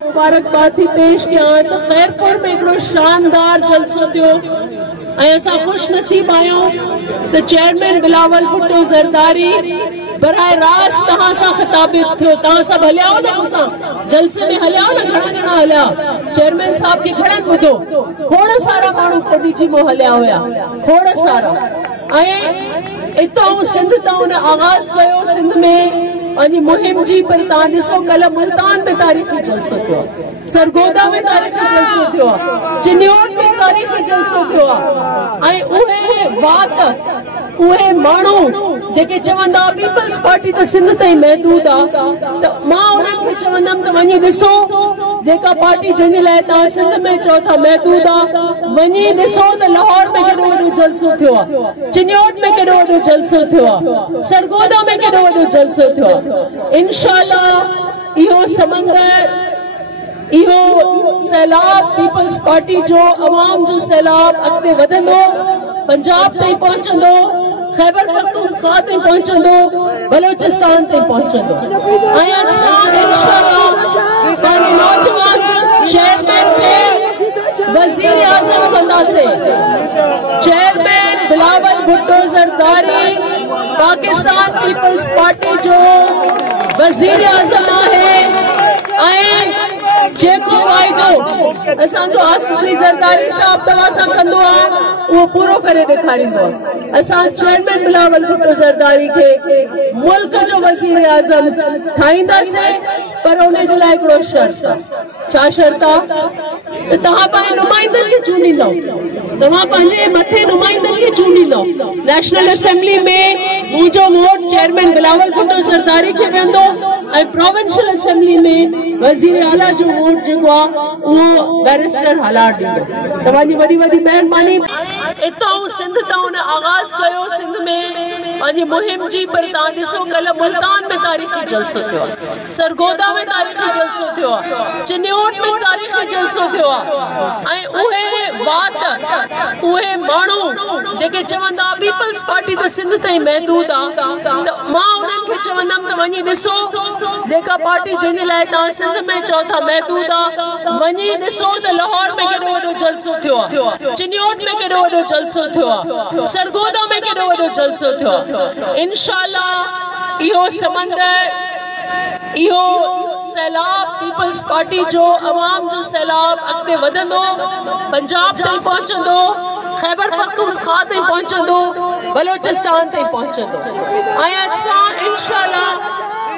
मुबारकबाद थी पेश कयां तो खैरपुर में एक शानदार जलसो थियो ऐसा खुश नसीब आयो तो चेयरमैन बिलावल भुट्टो ज़रदारी बराए रास्त तहां सा खिताबित थियो। तहां सब हलिया ना उसा जलसे में हलिया ना घणा हलिया चेयरमैन साहब की घणन बुधो खोड़ सारा मानू कभी जी मो हलिया होया खोड़ सारा इतो सिंध तो आगाज कयो सिंध में अजी मुहिम जी पर ता दिसो कल मुल्तान में तारीखी जलसो थियो, सरगोदा में तारीखी जलसो थियो, चिन्योट में तारीखी जलसो थियो। उहे बात उहे मानू जेके चवंदा पीपल्स पार्टी तो सिंध ताईं महदूद आ तो मां उन्हनि खे चवंदम त वञी ॾिसो जेका पार्टी जंहिंजे लाइ तव्हां सिंध में चओ था महदूद आ वञी ॾिसो त लाहौर में केॾो वॾो जलसो थियो आहे, चिन्योट में केॾो वॾो जलसो थियो आहे, सरगोदा में केॾो वॾो जलसो थियो आहे। इंशाअल्लाह इहो समंदर इहो सैलाब पीपल्स पार्टी जो अवाम जो सैलाब अॻिते वधंदो, पंजाब ताईं पहुचंदो, खैबर पख्तूनख्वा ताईं पहुचंदो, बलोचिस्तान ताईं पहुचंदो। इंशाअल्लाह नौजवान चेयरमैन खे वजीर आजम कंदासे। Chairman Bilawal Bhutto Zardari Pakistan peoples party जो वजीर आजम है। जेको वाइदो असांजो आसिफी ज़रदारी साहब तव्हां सां कंदो आहे उहो पूरो करे ॾेखारींदो आहे। असां चेयरमैन बिलावल भुट्टो ज़रदारी खे मुल्क जो वज़ीर आज़म ठाहींदासीं पर उन जे लाइ हिकिड़ो शर्त आहे। छा शर्त आहे त तव्हां पंहिंजे नुमाइंदनि खे चूंडींदव, तव्हां पंहिंजे मथे नुमाइंदनि खे चूंडींदव। नेशनल असेंबली में मुंहिंजो वोट चेयरमैन बिलावल भुट्टो ज़रदारी खे वेंदो ऐं प्रोविंशियल असेंबली में वज़ीर आला जो वोट जेको आहे उहो बैरिस्टर हलाट ॾींदो। तव्हांजी वॾी वॾी महिरबानी। इतो सिंध तो आगाज कयो सिंध में पंहिंजी मुहिम जी पर तव्हां ॾिसो कल मुल्तान में तारीखी जलसो थियो, सरगोदा में तारीखी जलसो थियो, चिन्योट में तारीखी जलसो थियो। उहे बात उहे मानू जेके चवंदा पीपल्स पार्टी तो सिंध ताईं महदूद आ तो मां उन्हनि खे चवंदम त वञी ॾिसो जेका पार्टी जंहिंजे लाइ तव्हां सिंध में चओ था महदूद आ वञी ॾिसो त लाहौर में केॾो वॾो जलसो थियो आहे, चिन्योट में केॾो वॾो जलसो थियो आहे, सरगोदा में केॾो वॾो जलसो थियो आहे। इंशाअल्लाह इहो समंदर इहो सैलाब पीपल्स पार्टी जो अवाम जो सैलाब अॻिते वधंदो, पंजाब ताईं पहुचंदो, खैबर पख्तूनख्वा ताईं पहुचंदो, बलोचिस्तान ताईं पहुचंदो। असां इंशाअल्लाह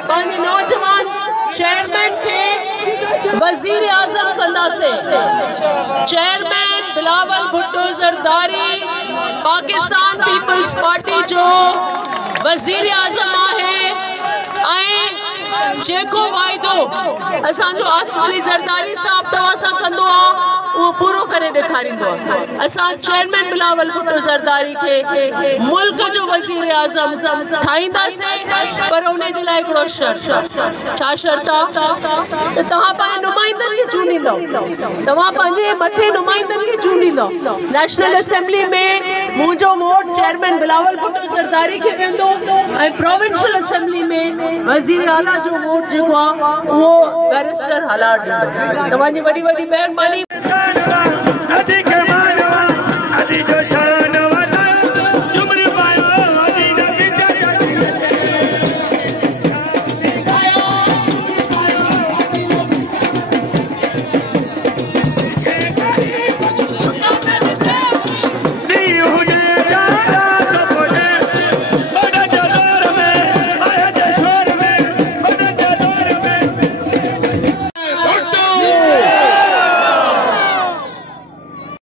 पंहिंजे नौजवान चेयरमैन खे वजीर आजम कंदासीं। Chairman Bilawal Bhutto Zardari Pakistan peoples party जो वजीर आजम है। जेको वाइदो असांजो आसिफी ज़रदारी साहब तव्हां सां कंदो आहे उहो पूरो करे ॾेखारींदो आहे। असां चेयरमैन बिलावल भुट्टो ज़रदारी खे मुल्क जो वज़ीर आज़म ठाहींदासीं पर उन जे लाइ हिकिड़ो शर्त आहे। छा शर्त आहे त तव्हां पंहिंजे नुमाइंदनि खे चूंडींदव, तव्हां पंहिंजे मथे नुमाइंदनि खे चूंडींदव। नेशनल असेंबली में मुंहिंजो वोट चेयरमैन बिलावल भुट्टो ज़रदारी खे वेंदो ऐं प्रोविंशियल असेंबली में वज़ीर आला जो वोट जेको आहे उहो बैरिस्टर हलाट ॾींदो। तव्हांजी वॾी वॾी महिरबानी।